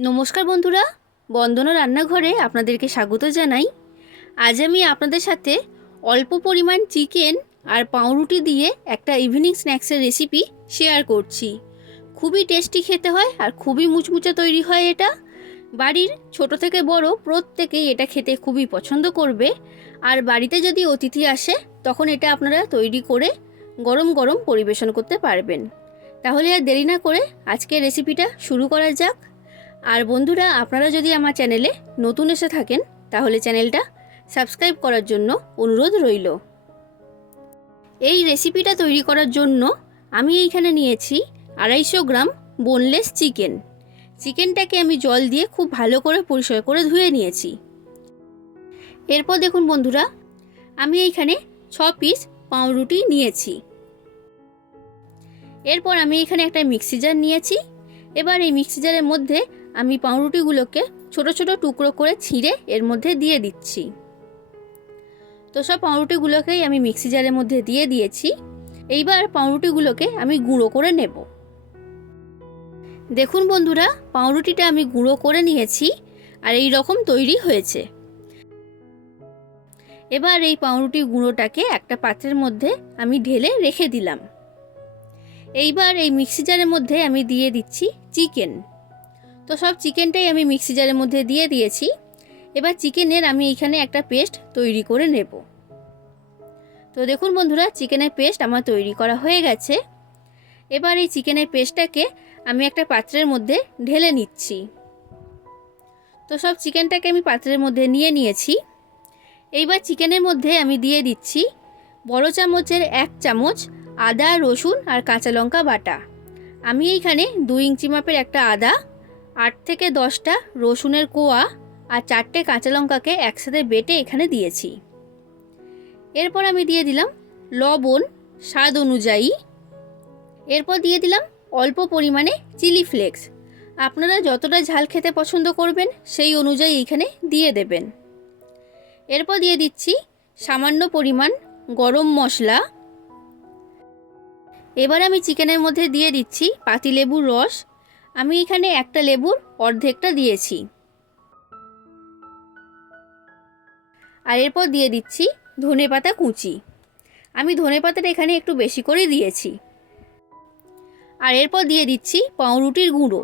নমস্কার বন্ধুরা, বন্দনা রান্নাঘরে আপনাদেরকে স্বাগত জানাই। আজ আমি আপনাদের সাথে অল্প পরিমাণ চিকেন আর পাউরুটি দিয়ে একটা ইভিনিং স্ন্যাক্সের রেসিপি শেয়ার করছি। খুবই টেস্টি খেতে হয় আর খুবই মুচমুচে তৈরি হয় এটা। বাড়ির ছোট থেকে বড় প্রত্যেকেই এটা খেতে খুবই পছন্দ করবে। আর বাড়িতে যদি অতিথি আসে, তখন এটা আপনারা তৈরি করে গরম গরম পরিবেশন করতে পারবেন। তাহলে আর দেরি না করে আজকের রেসিপিটা শুরু করা যাক। আর বন্ধুরা, আপনারা যদি আমার চ্যানেলে নতুন এসে থাকেন, তাহলে চ্যানেলটা সাবস্ক্রাইব করার জন্য অনুরোধ রইল। এই রেসিপিটা তৈরি করার জন্য আমি এইখানে নিয়েছি আড়াইশো গ্রাম বোনলেস চিকেন চিকেনটাকে আমি জল দিয়ে খুব ভালো করে পরিষ্কার করে ধুয়ে নিয়েছি। এরপর দেখুন বন্ধুরা, আমি এইখানে ছ পিস পাউরুটি নিয়েছি। এরপর আমি এখানে একটা মিক্সি জার নিয়েছি। এবার এই মিক্সি জারের মধ্যে আমি পাউরুটিগুলোকে ছোট ছোট টুকরো করে ছিঁড়ে এর মধ্যে দিয়ে দিচ্ছি। তো সব পাউরুটিগুলোকেই আমি মিক্সি জারের মধ্যে দিয়ে দিয়েছি। এইবার পাউরুটিগুলোকে আমি গুঁড়ো করে নেব। দেখুন বন্ধুরা, পাউরুটিটা আমি গুঁড়ো করে নিয়েছি আর এই রকম তৈরি হয়েছে। এবার এই পাউরুটি গুঁড়োটাকে একটা পাত্রের মধ্যে আমি ঢেলে রেখে দিলাম। এইবার এই মিক্সি জারের মধ্যে আমি দিয়ে দিচ্ছি চিকেন। তো সব চিকেনটাই আমি মিক্সি জারের মধ্যে দিয়ে দিয়েছি। এবার চিকেনের আমি এখানে একটা পেস্ট তৈরি করে নেব। তো দেখুন বন্ধুরা, চিকেনের পেস্ট আমার তৈরি করা হয়ে গেছে। এবার এই চিকেনের পেস্টটাকে আমি একটা পাত্রের মধ্যে ঢেলে নিচ্ছি। তো সব চিকেনটাকে আমি পাত্রের মধ্যে নিয়ে নিয়েছি। এইবার চিকেনের মধ্যে আমি দিয়ে দিচ্ছি বড় চামচের এক চামচ আদা, রসুন আর কাঁচা লঙ্কা বাটা। আমি এইখানে দুই ইঞ্চি মাপের একটা আদা আট থেকে দশটা রসুনের কোয়া আর চারটে কাঁচা লঙ্কাকে একসাথে বেটে এখানে দিয়েছি। এরপর আমি দিয়ে দিলাম লবণ স্বাদ অনুযায়ী। এরপর দিয়ে দিলাম অল্প পরিমাণে চিলি ফ্লেক্স। আপনারা যতটা ঝাল খেতে পছন্দ করবেন সেই অনুযায়ী এখানে দিয়ে দেবেন। এরপর দিয়ে দিচ্ছি সামান্য পরিমাণ গরম মশলা। এবার আমি চিকেনের মধ্যে দিয়ে দিচ্ছি পাতিলেবুর রস আমি এখানে একটা লেবুর অর্ধেকটা দিয়েছি। আর এরপর দিয়ে দিচ্ছি ধনে পাতা কুচি। আমি ধনে পাতাটা এখানে একটু বেশি করে দিয়েছি। আর এরপর দিয়ে দিচ্ছি পাউরুটির গুঁড়ো।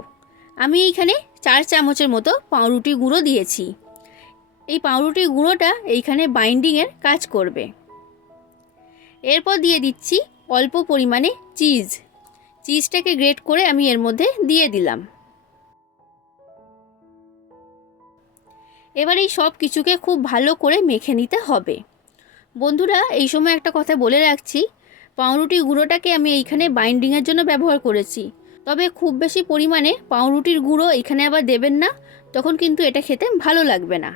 আমি এইখানে চার চামচের মতো পাউরুটির গুঁড়ো দিয়েছি। এই পাউরুটির গুঁড়োটা এইখানে বাইন্ডিংয়ের কাজ করবে। এরপর দিয়ে দিচ্ছি অল্প পরিমাণে চিজ চিজটাকে গ্রেট করে আমি এর মধ্যে দিয়ে দিলাম। এবার এই সব কিছুকে খুব ভালো করে মেখে নিতে হবে। বন্ধুরা, এই সময় একটা কথা বলে রাখছি পাউরুটি গুঁড়োটাকে আমি এইখানে বাইন্ডিংয়ের জন্য ব্যবহার করেছি। তবে খুব বেশি পরিমাণে পাউরুটির গুঁড়ো এখানে আবার দেবেন না, তখন কিন্তু এটা খেতে ভালো লাগবে না।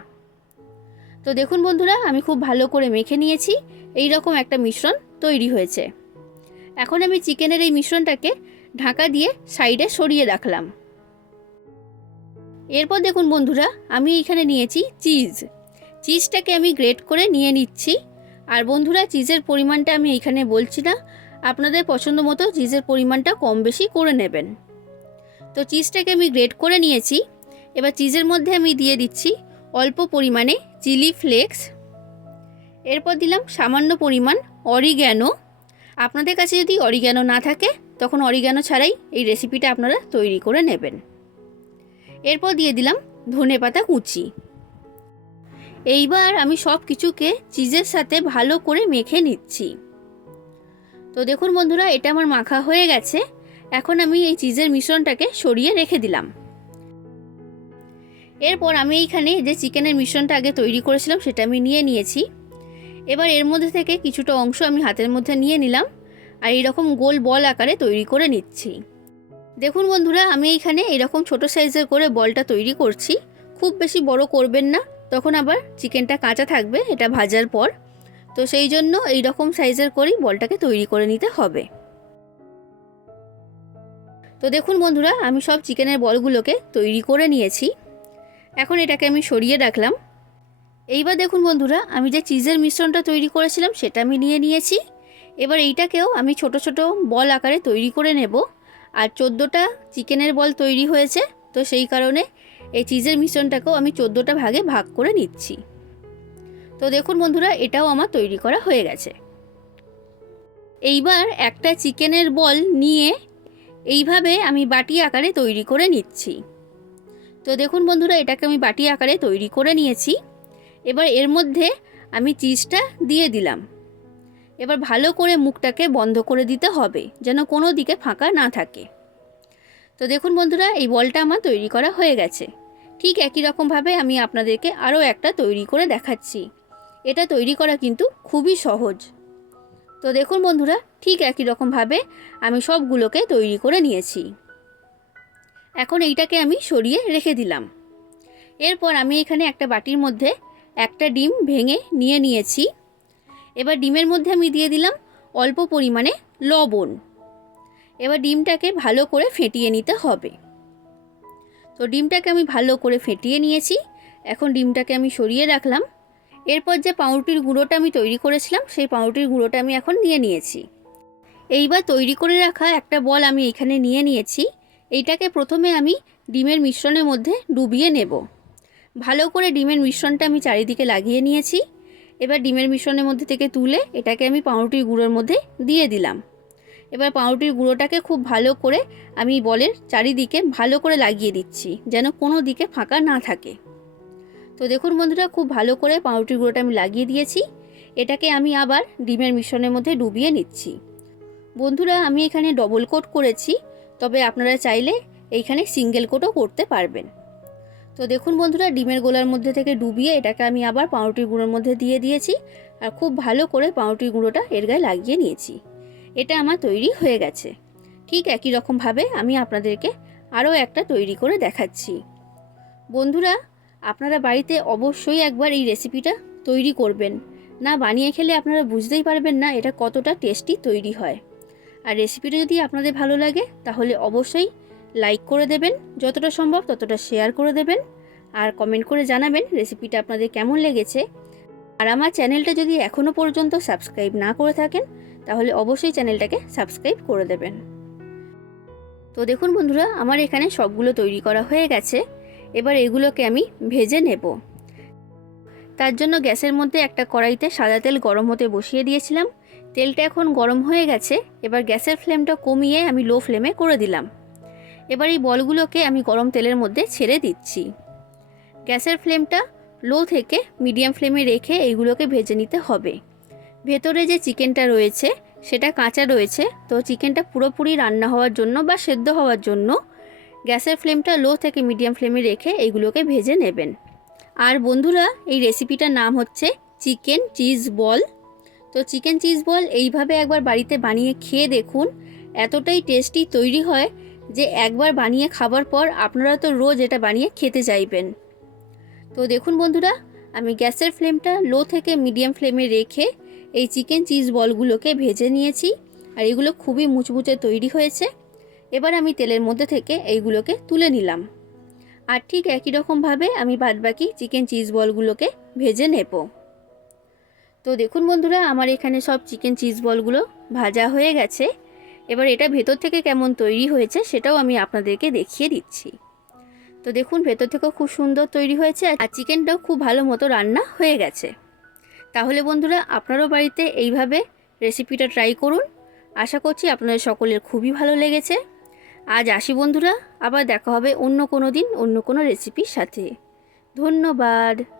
তো দেখুন বন্ধুরা, আমি খুব ভালো করে মেখে নিয়েছি এই রকম একটা মিশ্রণ তৈরি হয়েছে। এখন আমি চিকেনের এই মিশ্রণটাকে ঢাকা দিয়ে সাইডে সরিয়ে রাখলাম। এরপর দেখুন বন্ধুরা, আমি এখানে নিয়েছি চিজ। চিজটাকে আমি গ্রেট করে নিয়ে নিচ্ছি। আর বন্ধুরা, চিজের পরিমাণটা আমি এখানে বলছি না। আপনাদের পছন্দ মতো চিজের পরিমাণটা কম বেশি করে নেবেন। তো চিজটাকে আমি গ্রেট করে নিয়েছি। এবার চিজের মধ্যে আমি দিয়ে দিচ্ছি অল্প পরিমাণে চিলি ফ্লেক্স। এরপর দিলাম সামান্য পরিমাণ অরিগ্যানো। আপনাদের কাছে যদি অরিগ্যানো না থাকে, তখন অরিগ্যানো ছাড়াই এই রেসিপিটা আপনারা তৈরি করে নেবেন। এরপর দিয়ে দিলাম ধনে পাতা কুচি। এইবার আমি সব কিছুকে চিজের সাথে ভালো করে মেখে নিচ্ছি। তো দেখুন বন্ধুরা, এটা আমার মাখা হয়ে গেছে। এখন আমি এই চিজের মিশ্রণটাকে সরিয়ে রেখে দিলাম। এরপর আমি এইখানে যে চিকেনের মিশ্রণটা আগে তৈরি করেছিলাম, সেটা আমি নিয়ে নিয়েছি। এবার এর মধ্যে থেকে কিছুটা অংশ আমি হাতের মধ্যে নিয়ে নিলাম আর এইরকম গোল বল আকারে তৈরি করে নিচ্ছি। দেখুন বন্ধুরা, আমি এইখানে এরকম ছোট সাইজের করে বলটা তৈরি করছি। খুব বেশি বড় করবেন না, তখন আবার চিকেনটা কাঁচা থাকবে, এটা ভাজার পর। তো সেই জন্য এই রকম সাইজের করেই বলটাকে তৈরি করে নিতে হবে। তো দেখুন বন্ধুরা, আমি সব চিকেনের বলগুলোকে তৈরি করে নিয়েছি। এখন এটাকে আমি সরিয়ে রাখলাম। এইবার দেখুন বন্ধুরা, আমি যে চিজের মিশ্রণটা তৈরি করেছিলাম সেটা আমি নিয়ে নিয়েছি। এবার এইটাকেও আমি ছোট ছোট বল আকারে তৈরি করে নেব। আর চোদ্দোটা চিকেনের বল তৈরি হয়েছে, তো সেই কারণে এই চিজের মিশ্রণটাকেও আমি চোদ্দোটা ভাগে ভাগ করে নিচ্ছি। তো দেখুন বন্ধুরা, এটাও আমার তৈরি করা হয়ে গেছে। এইবার একটা চিকেনের বল নিয়ে এইভাবে আমি বাটি আকারে তৈরি করে নিচ্ছি। তো দেখুন বন্ধুরা, এটাকে আমি বাটি আকারে তৈরি করে নিয়েছি। এবার এর মধ্যে আমি চিজটা দিয়ে দিলাম। এবার ভালো করে মুখটাকে বন্ধ করে দিতে হবে, যেন কোনো দিকে ফাঁকা না থাকে। তো দেখুন বন্ধুরা, এই বলটা আমার তৈরি করা হয়ে গেছে। ঠিক একই রকমভাবে আমি আপনাদেরকে আরও একটা তৈরি করে দেখাচ্ছি। এটা তৈরি করা কিন্তু খুবই সহজ। তো দেখুন বন্ধুরা, ঠিক একই রকমভাবে আমি সবগুলোকে তৈরি করে নিয়েছি। এখন এইটাকে আমি সরিয়ে রেখে দিলাম। এরপর আমি এখানে একটা বাটির মধ্যে একটা ডিম ভেঙে নিয়ে নিয়েছি। এবার ডিমের মধ্যে আমি দিয়ে দিলাম অল্প পরিমাণে লবণ। এবার ডিমটাকে ভালো করে ফেটিয়ে নিতে হবে। তো ডিমটাকে আমি ভালো করে ফেটিয়ে নিয়েছি। এখন ডিমটাকে আমি সরিয়ে রাখলাম। এরপর যে পাউরুটির গুঁড়োটা আমি তৈরি করেছিলাম, সেই পাউরুটির গুঁড়োটা আমি এখন নিয়ে নিয়েছি। এইবার তৈরি করে রাখা একটা বল আমি এখানে নিয়ে নিয়েছি। এইটাকে প্রথমে আমি ডিমের মিশ্রণের মধ্যে ডুবিয়ে নেব। ভালো করে ডিমের মিশ্রণটা আমি চারিদিকে লাগিয়ে নিয়েছি। এবার ডিমের মিশ্রণের মধ্যে থেকে তুলে এটাকে আমি পাউরুটির গুঁড়োর মধ্যে দিয়ে দিলাম। এবার পাউরুটির গুঁড়োটাকে খুব ভালো করে আমি বলের চারিদিকে ভালো করে লাগিয়ে দিচ্ছি, যেন কোনো দিকে ফাঁকা না থাকে। তো দেখুন বন্ধুরা, খুব ভালো করে পাউরুটির গুঁড়োটা আমি লাগিয়ে দিয়েছি। এটাকে আমি আবার ডিমের মিশ্রণের মধ্যে ডুবিয়ে নিচ্ছি। বন্ধুরা, আমি এখানে ডবল কোট করেছি, তবে আপনারা চাইলে এইখানে সিঙ্গেল কোটও করতে পারবেন। তো দেখুন বন্ধুরা, ডিমের গোলার মধ্যে থেকে ডুবিয়ে এটাকে আমি আবার পাউরুটির গুঁড়োর মধ্যে দিয়ে দিয়েছি আর খুব ভালো করে পাউরুটির গুঁড়োটা এর গায়ে লাগিয়ে নিয়েছি। এটা আমার তৈরি হয়ে গেছে। ঠিক একই রকমভাবে আমি আপনাদেরকে আরও একটা তৈরি করে দেখাচ্ছি। বন্ধুরা, আপনারা বাড়িতে অবশ্যই একবার এই রেসিপিটা তৈরি করবেন। না বানিয়ে খেলে আপনারা বুঝতেই পারবেন না এটা কতটা টেস্টি তৈরি হয়। আর রেসিপিটা যদি আপনাদের ভালো লাগে, তাহলে অবশ্যই লাইক করে দেবেন, যতটা সম্ভব ততটা শেয়ার করে দেবেন, আর কমেন্ট করে জানাবেন রেসিপিটা আপনাদের কেমন লেগেছে। আর আমার চ্যানেলটা যদি এখনও পর্যন্ত সাবস্ক্রাইব না করে থাকেন, তাহলে অবশ্যই চ্যানেলটাকে সাবস্ক্রাইব করে দেবেন। তো দেখুন বন্ধুরা, আমার এখানে সবগুলো তৈরি করা হয়ে গেছে। এবার এগুলোকে আমি ভেজে নেব। তার জন্য গ্যাসের মধ্যে একটা কড়াইতে সাদা তেল গরম হতে বসিয়ে দিয়েছিলাম। তেলটা এখন গরম হয়ে গেছে। এবার গ্যাসের ফ্লেমটা কমিয়ে আমি লো ফ্লেমে করে দিলাম। এবার এই বলগুলোকে আমি গরম তেলের মধ্যে ছেড়ে দিচ্ছি। গ্যাসের ফ্লেমটা লো থেকে মিডিয়াম ফ্লেমে রেখে এইগুলোকে ভেজে নিতে হবে। ভেতরে যে চিকেনটা রয়েছে, সেটা কাঁচা রয়েছে, তো চিকেনটা পুরোপুরি রান্না হওয়ার জন্য বা সেদ্ধ হওয়ার জন্য গ্যাসের ফ্লেমটা লো থেকে মিডিয়াম ফ্লেমে রেখে এইগুলোকে ভেজে নেবেন। আর বন্ধুরা, এই রেসিপিটার নাম হচ্ছে চিকেন চিজ বল। তো চিকেন চিজ বল এইভাবে একবার বাড়িতে বানিয়ে খেয়ে দেখুন, এতটাই টেস্টি তৈরি হয় যে একবার বানিয়ে খাবার পর আপনারা তো রোজ এটা বানিয়ে খেতে চাইবেন। তো দেখুন বন্ধুরা, আমি গ্যাসের ফ্লেমটা লো থেকে মিডিয়াম ফ্লেমে রেখে এই চিকেন চিজ বলগুলোকে ভেজে নিয়েছি আর এগুলো খুবই মুচমুচে তৈরি হয়েছে। এবার আমি তেলের মধ্যে থেকে এইগুলোকে তুলে নিলাম। আর ঠিক একই রকমভাবে আমি বাদবাকি চিকেন চিজ বলগুলোকে ভেজে নেব। তো দেখুন বন্ধুরা, আমার এখানে সব চিকেন চিজ বলগুলো ভাজা হয়ে গেছে। এবার এটা ভেতর থেকে কেমন তৈরি হয়েছে সেটাও আমি আপনাদেরকে দেখিয়ে দিচ্ছি। তো দেখুন, ভেতর থেকেও খুব সুন্দর তৈরি হয়েছে আর চিকেনটাও খুব ভালো মতো রান্না হয়ে গেছে। তাহলে বন্ধুরা, আপনারও বাড়িতে এইভাবে রেসিপিটা ট্রাই করুন। আশা করছি আপনাদের সকলের খুবই ভালো লেগেছে। আজ আসি বন্ধুরা, আবার দেখা হবে অন্য কোনো দিন, অন্য কোনো রেসিপির সাথে। ধন্যবাদ।